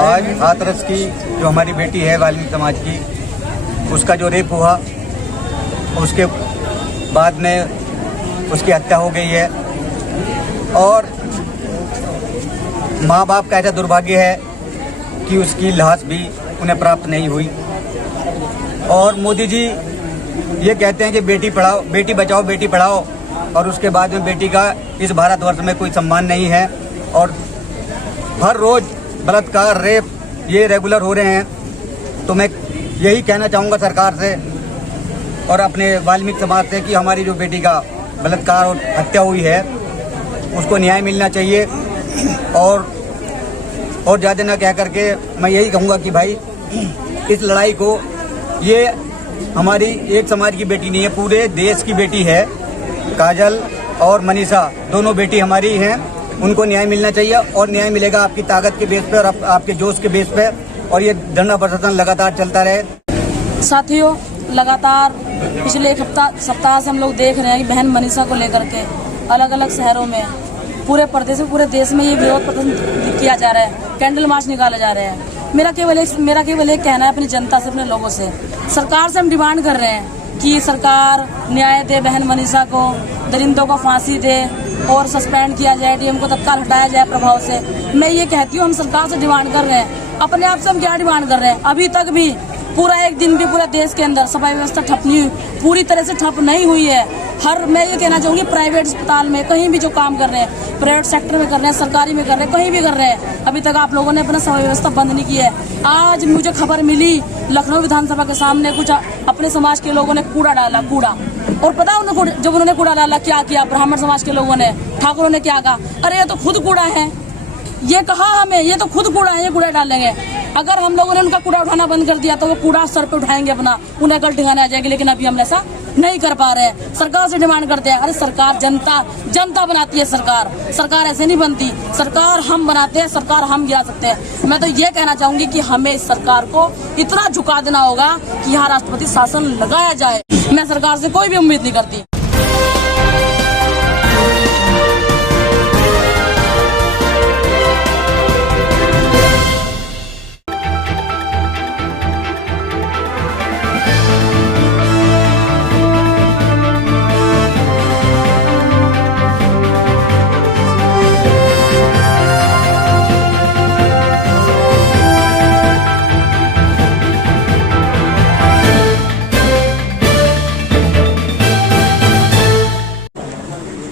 आज हाथरस की जो हमारी बेटी है वाल्मीकि समाज की, उसका जो रेप हुआ, उसके बाद में उसकी हत्या हो गई है और माँ बाप का ऐसा दुर्भाग्य है कि उसकी लाश भी उन्हें प्राप्त नहीं हुई। और मोदी जी ये कहते हैं कि बेटी पढ़ाओ, बेटी बचाओ, बेटी पढ़ाओ, और उसके बाद में बेटी का इस भारतवर्ष में कोई सम्मान नहीं है और हर रोज़ बलात्कार, रेप ये रेगुलर हो रहे हैं। तो मैं यही कहना चाहूँगा सरकार से और अपने वाल्मीकि समाज से कि हमारी जो बेटी का बलात्कार और हत्या हुई है उसको न्याय मिलना चाहिए। और ज़्यादा ना कह करके मैं यही कहूँगा कि भाई इस लड़ाई को, ये हमारी एक समाज की बेटी नहीं है, पूरे देश की बेटी है। काजल और मनीषा दोनों बेटी हमारी हैं, उनको न्याय मिलना चाहिए और न्याय मिलेगा आपकी ताकत के बेस पे और आपके जोश के बेस पे। और ये धरना प्रदर्शन लगातार चलता रहे। साथियों, लगातार पिछले एक सप्ताह से हम लोग देख रहे हैं कि बहन मनीषा को लेकर के अलग अलग शहरों में, पूरे प्रदेश में, पूरे देश में ये विरोध प्रदर्शन किया जा रहा है, कैंडल मार्च निकाले जा रहे हैं। मेरा केवल एक कहना है अपनी जनता से, अपने लोगों से, सरकार से हम डिमांड कर रहे हैं कि सरकार न्याय दे, बहन मनीषा को, दरिंदों को फांसी दे और सस्पेंड किया जाए, डीएम को तत्काल हटाया जाए प्रभाव से। मैं ये कहती हूँ हम सरकार से डिमांड कर रहे हैं, अपने आप से हम क्या डिमांड कर रहे हैं। अभी तक भी पूरा एक दिन भी पूरे देश के अंदर सफाई व्यवस्था ठप नहीं हुई, पूरी तरह से ठप नहीं हुई है। मैं ये कहना चाहूँगी प्राइवेट अस्पताल में कहीं भी जो काम कर रहे हैं, प्राइवेट सेक्टर में कर रहे हैं, सरकारी में कर रहे हैं, कहीं भी कर रहे हैं, अभी तक आप लोगों ने अपना सफाई व्यवस्था बंद नहीं की है। आज मुझे खबर मिली लखनऊ विधानसभा के सामने कुछ अपने समाज के लोगों ने कूड़ा डाला, कूड़ा। और पता उन्होंने जब उन्होंने कूड़ा डाला क्या किया, ब्राह्मण समाज के लोगों ने, ठाकुरों ने क्या कहा, अरे ये तो खुद कूड़ा है, ये कहा हमें, ये तो खुद कूड़ा है, ये कूड़ा डालेंगे। अगर हम लोगों ने उनका कूड़ा उठाना बंद कर दिया तो वो कूड़ा सर पे उठाएंगे अपना, उन्हें कल ठिकाने आ जाएगी। लेकिन अभी हम ऐसा नहीं कर पा रहे हैं। सरकार से डिमांड करते हैं, अरे सरकार जनता बनाती है, सरकार ऐसे नहीं बनती। सरकार हम बनाते हैं, सरकार हम गिरा सकते हैं। मैं तो ये कहना चाहूंगी कि हमें इस सरकार को इतना झुका देना होगा कि यहाँ राष्ट्रपति शासन लगाया जाए। मैं सरकार से कोई भी उम्मीद नहीं करती।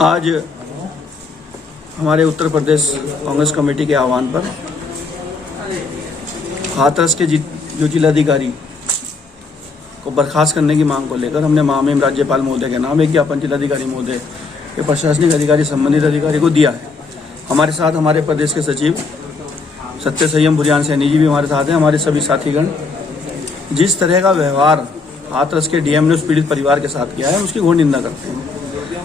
आज हमारे उत्तर प्रदेश कांग्रेस कमेटी के आह्वान पर हाथरस के जो जिलाधिकारी को बर्खास्त करने की मांग को लेकर हमने महामहिम राज्यपाल महोदय के नाम एक ज्ञापन जिलाधिकारी महोदय के प्रशासनिक अधिकारी, संबंधित अधिकारी को दिया है। हमारे साथ हमारे प्रदेश के सचिव सत्य संयम भुरियान सैनी जी भी हमारे साथ हैं। हमारे सभी साथीगण, जिस तरह का व्यवहार हाथरस के डीएम ने उस पीड़ित परिवार के साथ किया है उसकी घोर निंदा करते हैं।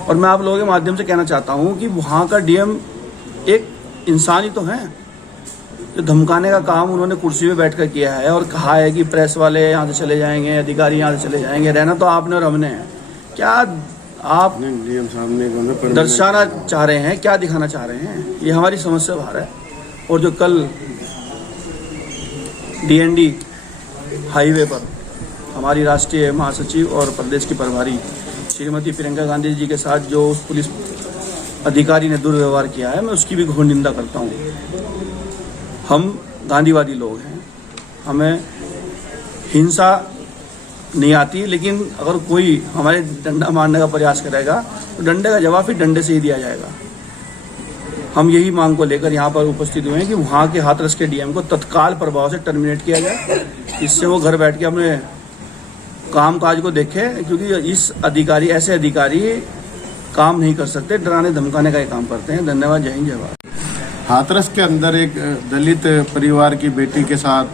और मैं आप लोगों के माध्यम से कहना चाहता हूं कि वहां का डीएम एक इंसान ही तो है। जो धमकाने का काम उन्होंने कुर्सी पे बैठकर किया है और कहा है कि प्रेस वाले यहाँ से चले जाएंगे, अधिकारी यहाँ से चले जाएंगे, रहना तो आपने और हमने है। क्या आप डीएम साहब ने दर्शाना चाह रहे हैं, क्या दिखाना चाह रहे हैं? ये हमारी समस्या बाहर है। और जो कल डीएनडी हाईवे पर हमारी राष्ट्रीय महासचिव और प्रदेश की प्रभारी श्रीमती प्रियंका गांधी जी के साथ जो उस पुलिस अधिकारी ने दुर्व्यवहार किया है, मैं उसकी भी घोर निंदा करता हूँ। हम गांधीवादी लोग हैं, हमें हिंसा नहीं आती, लेकिन अगर कोई हमारे डंडा मारने का प्रयास करेगा तो डंडे का जवाब फिर डंडे से ही दिया जाएगा। हम यही मांग को लेकर यहाँ पर उपस्थित हुए हैं कि वहाँ के हाथरस के डीएम को तत्काल प्रभाव से टर्मिनेट किया जाए, इससे वो घर बैठ के अपने काम काज को देखे। क्योंकि ऐसे अधिकारी काम नहीं कर सकते, डराने धमकाने का ही काम करते हैं। धन्यवाद। जय हिंद, जय भारत। हाथरस के अंदर एक दलित परिवार की बेटी के साथ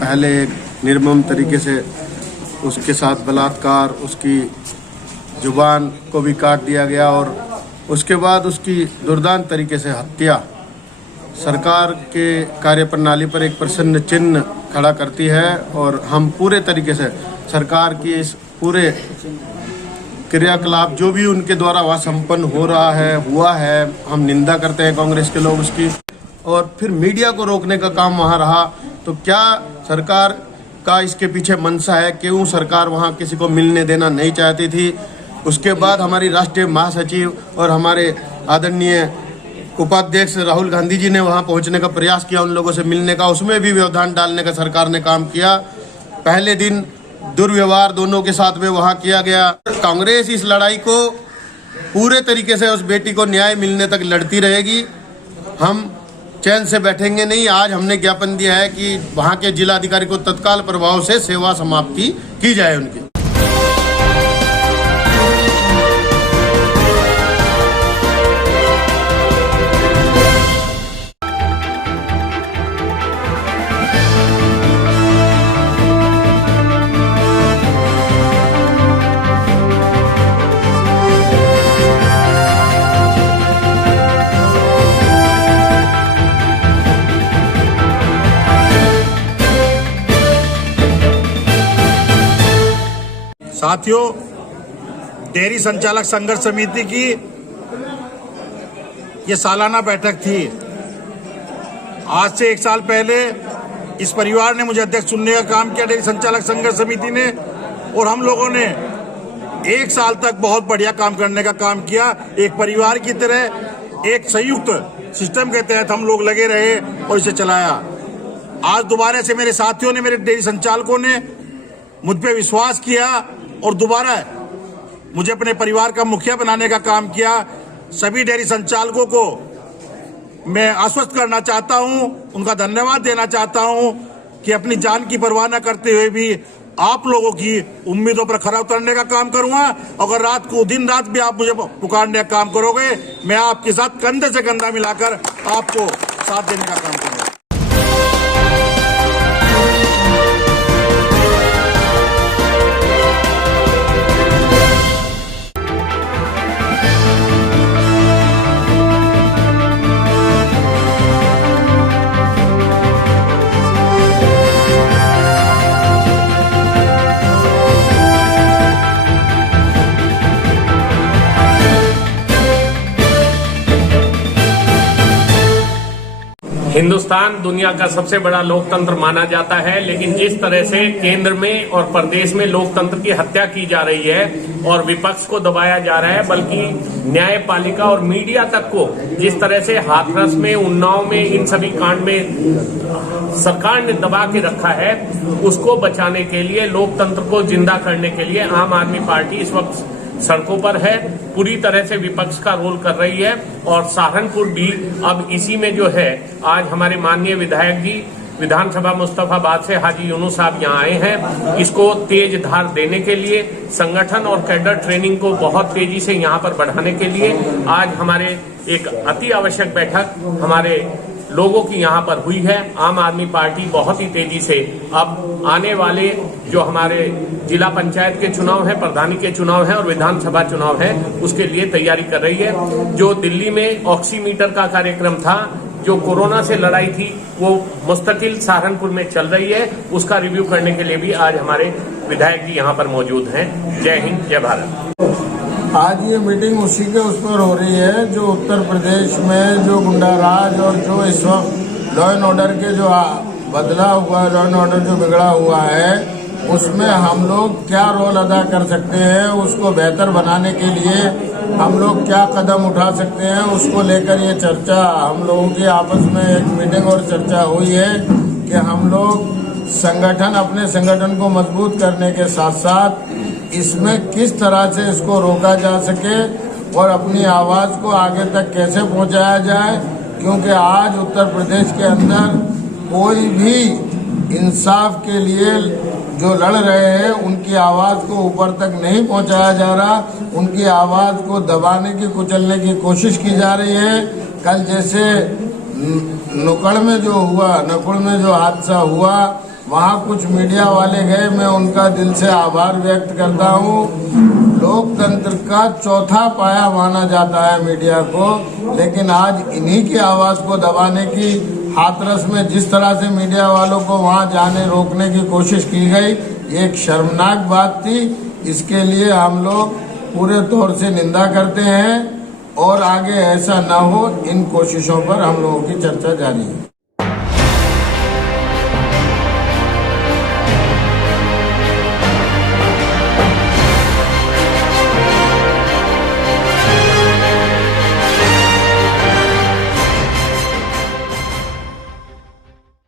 पहले एक निर्मम तरीके से उसके साथ बलात्कार, उसकी जुबान को भी काट दिया गया और उसके बाद उसकी दुर्दांत तरीके से हत्या सरकार के कार्यप्रणाली पर एक प्रश्न चिन्ह खड़ा करती है। और हम पूरे तरीके से सरकार की इस पूरे क्रियाकलाप जो भी उनके द्वारा वहाँ संपन्न हो रहा है, हुआ है, हम निंदा करते हैं कांग्रेस के लोग उसकी। और फिर मीडिया को रोकने का काम वहाँ रहा। तो क्या सरकार का इसके पीछे मंशा है? क्यों सरकार वहाँ किसी को मिलने देना नहीं चाहती थी? उसके बाद हमारी राष्ट्रीय महासचिव और हमारे आदरणीय उपाध्यक्ष राहुल गांधी जी ने वहाँ पहुँचने का प्रयास किया, उन लोगों से मिलने का, उसमें भी व्यवधान डालने का सरकार ने काम किया। पहले दिन दुर्व्यवहार दोनों के साथ में वहाँ किया गया। कांग्रेस इस लड़ाई को पूरे तरीके से उस बेटी को न्याय मिलने तक लड़ती रहेगी। हम चैन से बैठेंगे नहीं। आज हमने ज्ञापन दिया है कि वहाँ के जिलाधिकारी को तत्काल प्रभाव से सेवा समाप्ति की जाए उनकी। साथियों, डेयरी संचालक संघर्ष समिति की ये सालाना बैठक थी। आज से 1 साल पहले इस परिवार ने मुझे अध्यक्ष चुनने का काम किया, डेयरी संचालक संघर्ष समिति ने, और हम लोगों ने 1 साल तक बहुत बढ़िया काम करने का काम किया। एक परिवार की तरह एक संयुक्त सिस्टम के तहत हम लोग लगे रहे और इसे चलाया। आज दोबारा से मेरे साथियों ने, मेरे डेयरी संचालकों ने मुझ पे विश्वास किया और दोबारा मुझे अपने परिवार का मुखिया बनाने का काम किया। सभी डेयरी संचालकों को मैं आश्वस्त करना चाहता हूं, उनका धन्यवाद देना चाहता हूं कि अपनी जान की परवाह न करते हुए भी आप लोगों की उम्मीदों पर खरा उतरने का काम करूंगा। अगर रात को दिन रात भी आप मुझे पुकारने का काम करोगे, मैं आपके साथ कंधे से कंधा मिलाकर आपको साथ देने का काम करूंगा। हिंदुस्तान दुनिया का सबसे बड़ा लोकतंत्र माना जाता है, लेकिन जिस तरह से केंद्र में और प्रदेश में लोकतंत्र की हत्या की जा रही है और विपक्ष को दबाया जा रहा है, बल्कि न्यायपालिका और मीडिया तक को जिस तरह से हाथरस में, उन्नाव में, इन सभी कांड में सरकार ने दबा के रखा है, उसको बचाने के लिए, लोकतंत्र को जिंदा करने के लिए आम आदमी पार्टी इस वक्त सड़कों पर है, पूरी तरह से विपक्ष का रोल कर रही है। और सहारनपुर भी अब इसी में जो है, आज हमारे माननीय विधायक जी विधानसभा मुस्तफाबाद से हाजी यूनुस साहब यहाँ आए हैं, इसको तेज धार देने के लिए, संगठन और कैडर ट्रेनिंग को बहुत तेजी से यहाँ पर बढ़ाने के लिए आज हमारे एक अति आवश्यक बैठक हमारे लोगों की यहाँ पर हुई है। आम आदमी पार्टी बहुत ही तेजी से अब आने वाले जो हमारे जिला पंचायत के चुनाव है, प्रधानी के चुनाव है और विधानसभा चुनाव है, उसके लिए तैयारी कर रही है। जो दिल्ली में ऑक्सीमीटर का कार्यक्रम था, जो कोरोना से लड़ाई थी, वो मुस्तकिल सहारनपुर में चल रही है, उसका रिव्यू करने के लिए भी आज हमारे विधायक जी यहाँ पर मौजूद हैं। जय हिंद, जय भारत। आज ये मीटिंग उसी के उस पर हो रही है जो उत्तर प्रदेश में जो गुंडाराज और जो इस वक्त लॉ एंड ऑर्डर के जो बदला हुआ, लॉ एंड ऑर्डर जो बिगड़ा हुआ है, उसमें हम लोग क्या रोल अदा कर सकते हैं, उसको बेहतर बनाने के लिए हम लोग क्या कदम उठा सकते हैं, उसको लेकर ये चर्चा हम लोगों की आपस में एक मीटिंग और चर्चा हुई है कि हम लोग संगठन, अपने संगठन को मजबूत करने के साथ साथ इसमें किस तरह से इसको रोका जा सके और अपनी आवाज़ को आगे तक कैसे पहुंचाया जाए, क्योंकि आज उत्तर प्रदेश के अंदर कोई भी इंसाफ के लिए जो लड़ रहे हैं उनकी आवाज़ को ऊपर तक नहीं पहुंचाया जा रहा, उनकी आवाज़ को दबाने की, कुचलने की कोशिश की जा रही है। कल जैसे नुक्कड़ में जो हादसा हुआ, वहाँ कुछ मीडिया वाले गए, मैं उनका दिल से आभार व्यक्त करता हूँ। लोकतंत्र का चौथा पाया माना जाता है मीडिया को, लेकिन आज इन्हीं की आवाज़ को दबाने की, हाथरस में जिस तरह से मीडिया वालों को वहाँ जाने रोकने की कोशिश की गई, ये एक शर्मनाक बात थी। इसके लिए हम लोग पूरे तौर से निंदा करते हैं और आगे ऐसा ना हो, इन कोशिशों पर हम लोगों की चर्चा जारी है।